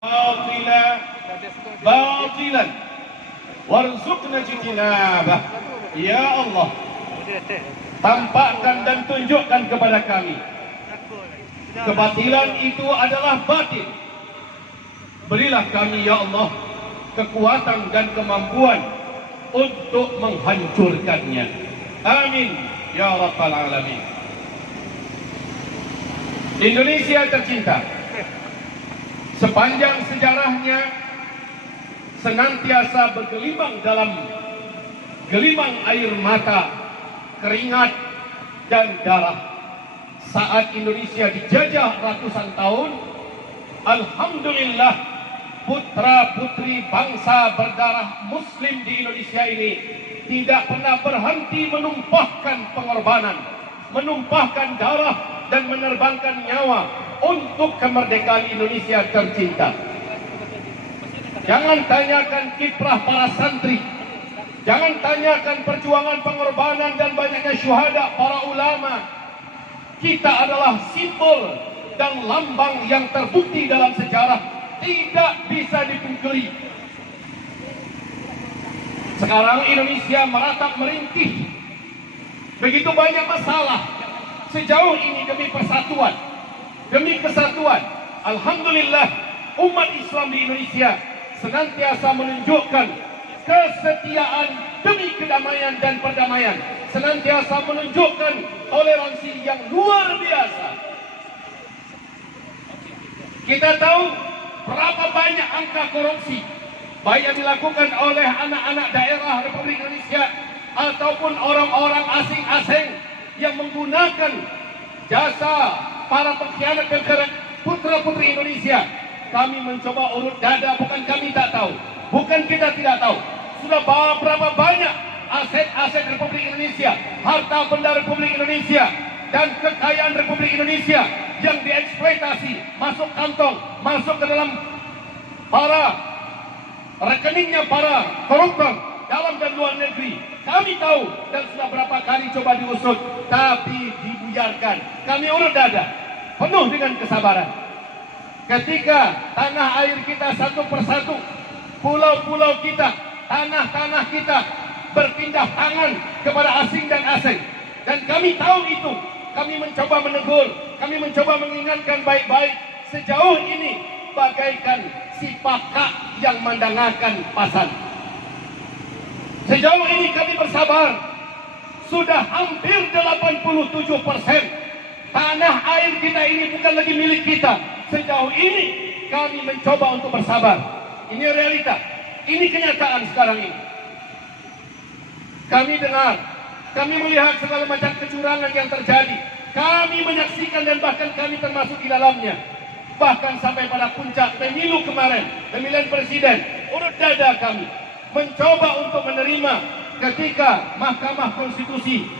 باطلا باطلا warzuqna jitinabah. Ya Allah, tampakkan dan tunjukkan kepada kami kebatilan itu adalah batil. Berilah kami ya Allah kekuatan dan kemampuan untuk menghancurkannya. Amin ya rabbal alamin. Indonesia tercinta, sepanjang sejarahnya senantiasa bergelimang dalam gelimang air mata, keringat, dan darah. Saat Indonesia dijajah ratusan tahun, alhamdulillah putra-putri bangsa berdarah muslim di Indonesia ini tidak pernah berhenti menumpahkan pengorbanan, menumpahkan darah, dan menerbangkan nyawa untuk kemerdekaan Indonesia tercinta. Jangan tanyakan kiprah para santri, jangan tanyakan perjuangan pengorbanan dan banyaknya syuhada para ulama. Kita adalah simbol dan lambang yang terbukti dalam sejarah, tidak bisa dipungkiri. Sekarang Indonesia meratap merintih, begitu banyak masalah. Sejauh ini demi persatuan, demi kesatuan, alhamdulillah umat Islam di Indonesia senantiasa menunjukkan kesetiaan demi kedamaian dan perdamaian, senantiasa menunjukkan toleransi yang luar biasa. Kita tahu berapa banyak angka korupsi, baik yang dilakukan oleh anak-anak daerah Republik Indonesia ataupun orang-orang asing-asing yang menggunakan jasa para pengkhianat negara putra-putri Indonesia. Kami mencoba urut dada, bukan kami tak tahu, bukan kita tidak tahu. Sudah berapa banyak aset-aset Republik Indonesia, harta benda Republik Indonesia, dan kekayaan Republik Indonesia yang dieksploitasi, masuk kantong, masuk ke dalam para rekeningnya para koruptor dalam dan luar negeri. Kami tahu dan sudah berapa kali coba diusut, tapi dibuyarkan. Kami urut dada, penuh dengan kesabaran. Ketika tanah air kita satu persatu, pulau-pulau kita, tanah-tanah kita berpindah tangan kepada asing dan asing. Dan kami tahu itu, kami mencoba menegur, kami mencoba mengingatkan baik-baik. Sejauh ini bagaikan si pakak yang mendengarkan pasar. Sejauh ini kami bersabar. Sudah hampir 87% tanah air kita ini bukan lagi milik kita. Sejauh ini kami mencoba untuk bersabar. Ini realita, ini kenyataan sekarang ini. Kami dengar, kami melihat segala macam kecurangan yang terjadi. Kami menyaksikan dan bahkan kami termasuk di dalamnya. Bahkan sampai pada puncak pemilu kemarin, pemilihan presiden, urut dada kami mencoba untuk menerima ketika Mahkamah Konstitusi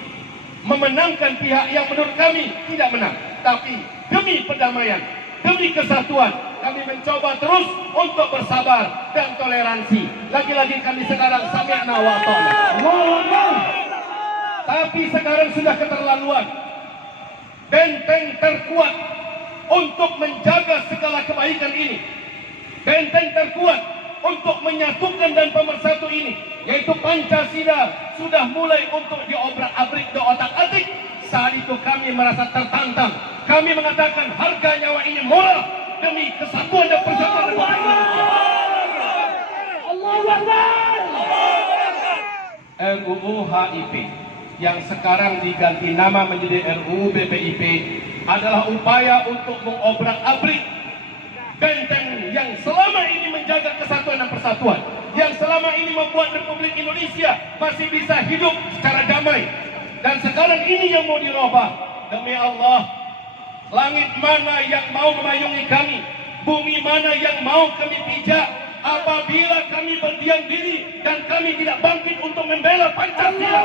memenangkan pihak yang menurut kami tidak menang. Tapi demi perdamaian, demi kesatuan, kami mencoba terus untuk bersabar dan toleransi. Lagi-lagi kami sekarang sami'na wa ata'na. Tapi sekarang sudah keterlaluan. Benteng terkuat untuk menjaga segala kebaikan ini, benteng terkuat untuk menyatukan dan pemersatu ini, yaitu Pancasila, sudah mulai untuk diobrak-abrik, diotak-atik. Saat itu kami merasa tertantang. Kami mengatakan harga nyawa ini murah demi kesatuan dan persatuan Republik Indonesia. Allahu Akbar. RUU HIP yang sekarang diganti nama menjadi RUU BPIP adalah upaya untuk mengobrak-abrik benteng yang selama ini menjaga kesatuan dan persatuan, yang selama ini membuat Republik Indonesia masih bisa hidup secara damai. Dan sekarang ini yang mau dirubah. Demi Allah, langit mana yang mau memayungi kami, bumi mana yang mau kami pijak apabila kami berdiam diri dan kami tidak bangkit untuk membela Pancasila.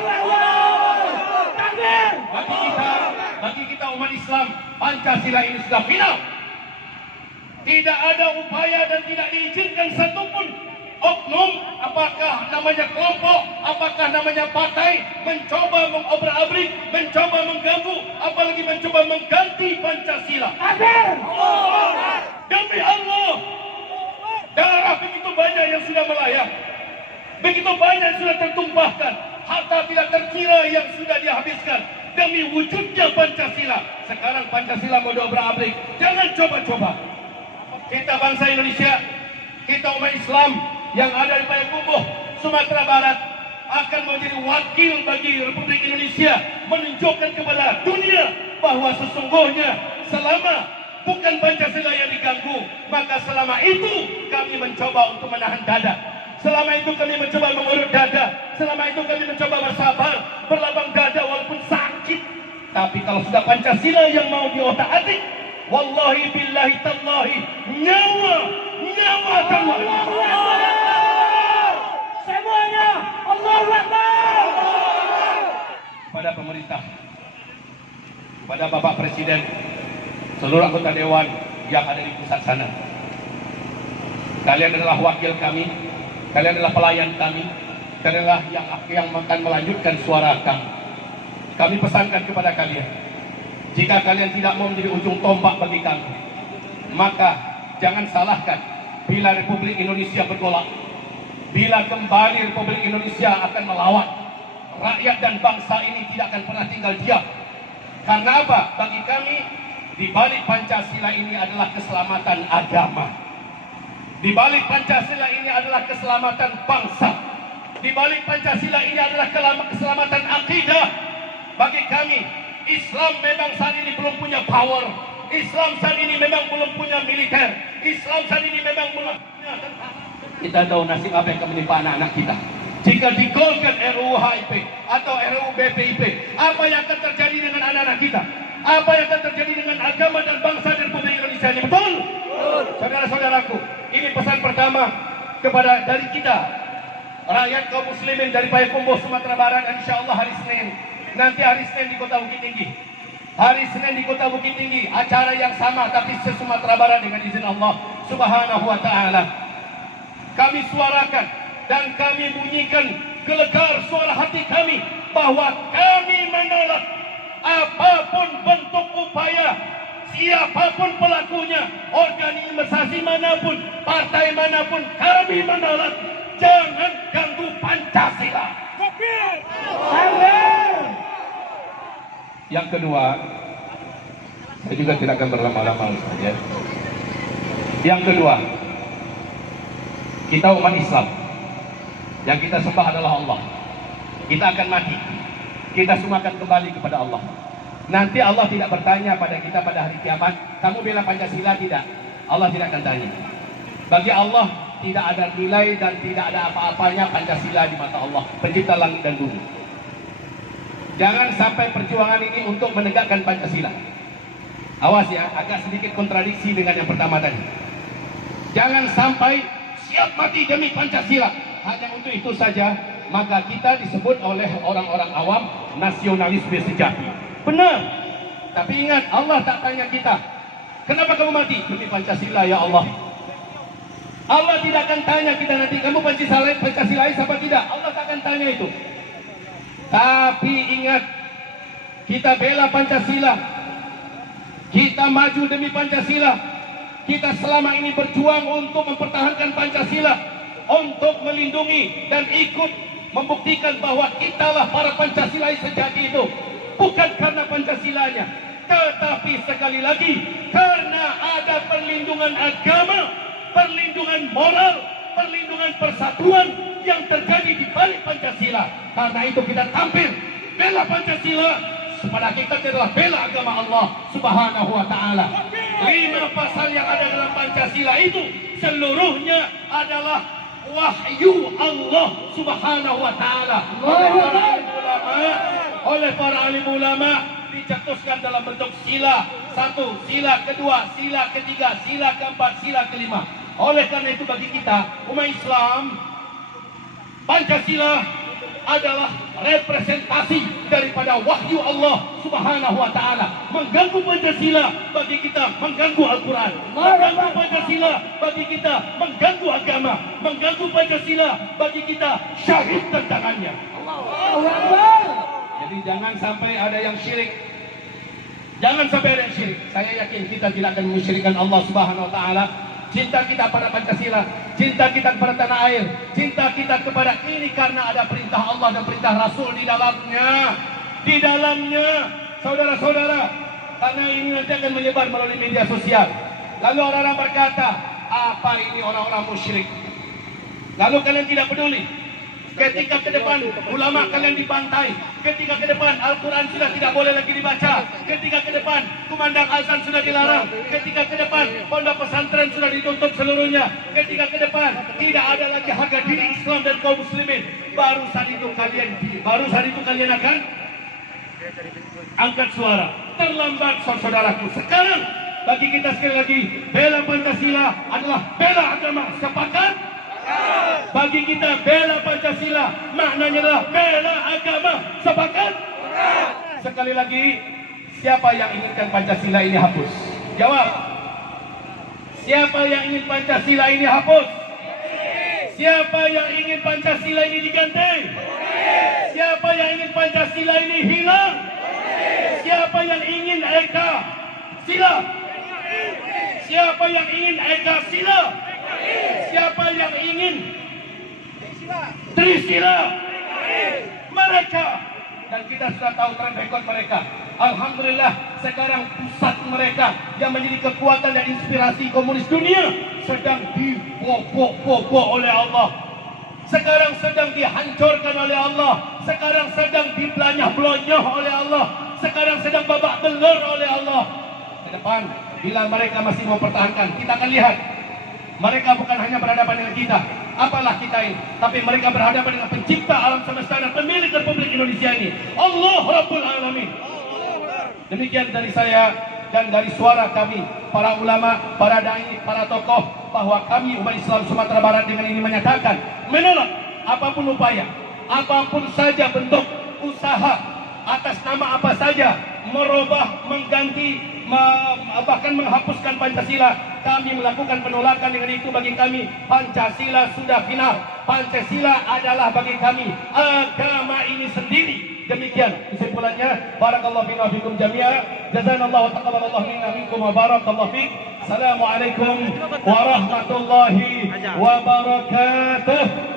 Bagi kita umat Islam, Pancasila ini sudah final. Tidak ada upaya dan tidak diizinkan satupun oknum, apakah namanya kelompok, apakah namanya partai, mencoba mengobrak-abrik, mencoba mengganggu, apalagi mencoba mengganti Pancasila. Demi Allah, Darah begitu banyak yang sudah melayang, begitu banyak yang sudah tertumpahkan, harta tidak terkira yang sudah dihabiskan demi wujudnya Pancasila. Sekarang Pancasila mau diobrak-abrik. Jangan coba-coba. Kita bangsa Indonesia, kita umat Islam yang ada di Payakumbuh, Sumatera Barat, akan menjadi wakil bagi Republik Indonesia, menunjukkan kepada dunia bahwa sesungguhnya selama bukan Pancasila yang diganggu, maka selama itu kami mencoba untuk menahan dada. Selama itu kami mencoba mengurut dada. Selama itu kami mencoba bersabar, berlapang dada walaupun sakit. Tapi kalau sudah Pancasila yang mau diotak-atik, wallahi billahi tallahi, nyawa taruhan. Semuanya Allahu Akbar. Kepada pemerintah, kepada Bapak Presiden, seluruh anggota Dewan yang ada di pusat sana, kalian adalah wakil kami, kalian adalah pelayan kami, kalian adalah yang akan melanjutkan suara kami. Kami pesankan kepada kalian, jika kalian tidak mau menjadi ujung tombak bagi kami, maka jangan salahkan bila Republik Indonesia bergolak, bila kembali Republik Indonesia akan melawan. Rakyat dan bangsa ini tidak akan pernah tinggal diam. Karena apa? Bagi kami, di balik Pancasila ini adalah keselamatan agama. Di balik Pancasila ini adalah keselamatan bangsa. Di balik Pancasila ini adalah keselamatan akidah. Bagi kami, Islam memang saat ini belum punya power. Islam saat ini memang belum punya militer. Islam saat ini memang belum punya tentara. Kita tahu nasib apa yang akan menimpa anak-anak kita jika digolkan RUU HIP atau RUU BPIP. Apa yang akan terjadi dengan anak-anak kita? Apa yang akan terjadi dengan agama dan bangsa dan Republik Indonesia ini? Betul? Saudara-saudaraku, ini pesan pertama dari kita, rakyat kaum muslimin dari Payakumbuh, Sumatera Barat. Insya Allah hari Senin, nanti hari Senin di Kota Bukit Tinggi. Hari Senin di Kota Bukit Tinggi, acara yang sama tapi se-Sumatera Barat dengan izin Allah Subhanahu wa Ta'ala. Kami suarakan dan kami bunyikan gelegar suara hati kami bahwa kami menolak apapun bentuk upaya, siapapun pelakunya, organisasi manapun, partai manapun, kami menolak. Jangan ganggu Pancasila. Yang kedua, saya juga tidak akan berlama-lama saja. Yang kedua, kita umat Islam, yang kita sembah adalah Allah. Kita akan mati, kita semua akan kembali kepada Allah. Nanti Allah tidak bertanya pada kita pada hari kiamat, kamu bela Pancasila tidak? Allah tidak akan tanya. Bagi Allah tidak ada nilai dan tidak ada apa-apanya Pancasila di mata Allah, pencipta langit dan bumi. Jangan sampai perjuangan ini untuk menegakkan Pancasila. Awas ya, agak sedikit kontradiksi dengan yang pertama tadi. Jangan sampai siap mati demi Pancasila. Hanya untuk itu saja, maka kita disebut oleh orang-orang awam nasionalisme sejati. Benar. Tapi ingat, Allah tak tanya kita, kenapa kamu mati? Demi Pancasila ya Allah. Allah tidak akan tanya kita nanti, kamu Pancasilais apa tidak? Allah tak akan tanya itu. Tapi ingat, kita bela Pancasila, kita maju demi Pancasila, kita selama ini berjuang untuk mempertahankan Pancasila, untuk melindungi dan ikut membuktikan bahwa kitalah para Pancasilais sejati itu. Bukan karena Pancasilanya, tetapi sekali lagi karena ada perlindungan agama, perlindungan moral, perlindungan persatuan yang terjadi di balik Pancasila. Karena itu kita tampil bela Pancasila, sepada kita adalah bela agama Allah Subhanahu wa Ta'ala. 5 pasal yang ada dalam Pancasila itu seluruhnya adalah wahyu Allah Subhanahu wa Ta'ala. Oleh para alim ulama dicetuskan dalam bentuk sila 1, sila kedua, sila ketiga, sila keempat, sila kelima. Oleh karena itu bagi kita umat Islam, Pancasila adalah representasi daripada wahyu Allah Subhanahu wa Ta'ala. Mengganggu Pancasila bagi kita mengganggu Al-Quran. Mengganggu Pancasila bagi kita mengganggu agama. Mengganggu Pancasila bagi kita syahid tentangannya. Jadi jangan sampai ada yang syirik. Jangan sampai ada yang syirik. Saya yakin kita tidak akan mensyirikkan Allah Subhanahu wa Ta'ala cinta kita pada Pancasila, cinta kita kepada tanah air, cinta kita kepada ini karena ada perintah Allah dan perintah Rasul di dalamnya. Di dalamnya, saudara-saudara, karena ini nanti akan menyebar melalui media sosial. Lalu orang-orang berkata, apa ini orang-orang musyrik? Lalu kalian tidak peduli. Ketika ke depan ulama kalian dibantai, ketika ke depan Al-Quran sudah tidak boleh lagi dibaca, ketika ke depan kumandang azan sudah dilarang, ketika ke depan pondok pesantren sudah ditutup seluruhnya, ketika ke depan tidak ada lagi harga diri Islam dan kaum muslimin, baru saat itu kalian akan angkat suara. Terlambat saudaraku. Sekarang bagi kita sekali lagi, bela Pancasila adalah bela agama. Sepakat? Bagi kita bela Pancasila maknanya adalah bela agama. Sepakat? Sekali lagi, siapa yang inginkan Pancasila ini hapus? Jawab. Siapa yang ingin Pancasila ini hapus? Siapa yang ingin Pancasila ini diganti? Siapa yang ingin Pancasila ini hilang? Siapa yang ingin Eka Sila? Siapa yang ingin Eka Sila? Siapa yang ingin Trisila? Mereka. Dan kita sudah tahu track record mereka. Alhamdulillah sekarang pusat mereka yang menjadi kekuatan dan inspirasi komunis dunia sedang dibobok-bobok oleh Allah. Sekarang sedang dihancurkan oleh Allah. Sekarang sedang dibelanyah-belanyah oleh Allah. Sekarang sedang babak belur oleh Allah. Ke depan, bila mereka masih mempertahankan, kita akan lihat. Mereka bukan hanya berhadapan dengan kita, apalah kita ini, tapi mereka berhadapan dengan pencipta alam semesta dan pemilik Republik Indonesia ini, Allah Rabbul Alamin. Demikian dari saya dan dari suara kami, para ulama, para dai, para tokoh, bahwa kami umat Islam Sumatera Barat dengan ini menyatakan menolak apapun upaya, apapun saja bentuk usaha atas nama apa saja merubah, mengganti, bahkan menghapuskan Pancasila. Kami melakukan penolakan. Dengan itu bagi kami Pancasila sudah final. Pancasila adalah bagi kami agama ini sendiri. Demikian kesimpulannya. Barakallahu fiikum jami'a. Jazanallahu taqabbalallahu minna minkum wa barakallahu fiik. Assalamualaikum warahmatullahi wabarakatuh.